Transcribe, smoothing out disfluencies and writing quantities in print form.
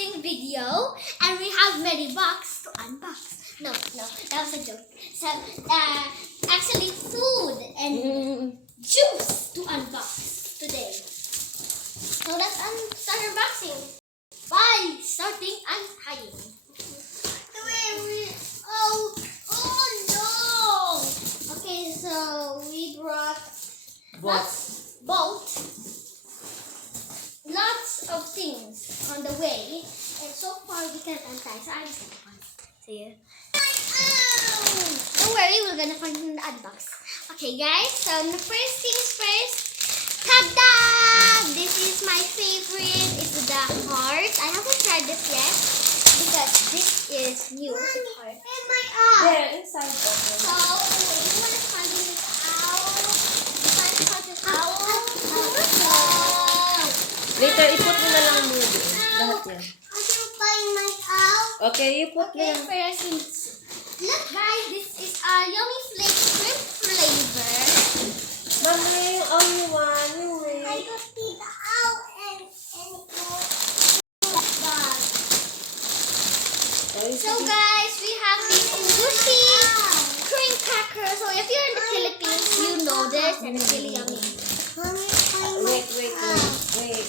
unboxing video, and we have many boxes to unbox. No, that was a joke. So, actually food and juice to unbox today. So let's start unboxing by starting untying. Oh no! Okay, so we brought lots of things on the way, and so far we can untie. So I just have one. See you. Don't worry, we're gonna find it in the unbox. Okay, guys. So the first things first. Ta-da! This is my favorite. It's the heart. I haven't tried this yet because this is new. Heart. And my eye. There, inside the So you wanna find this out? Find this out. Later, iput mo na lang muna doon. Lahat yan. I can find my out. Okay, you put Okay, na lang. first, look guys, this is a yummy flake shrimp flavor. Mama, yung all you want, you wait. I got the out and it goes bag. So guys, we have these sushi cream crackers. So if you're in the Philippines, you know this and it's really yummy. Wait.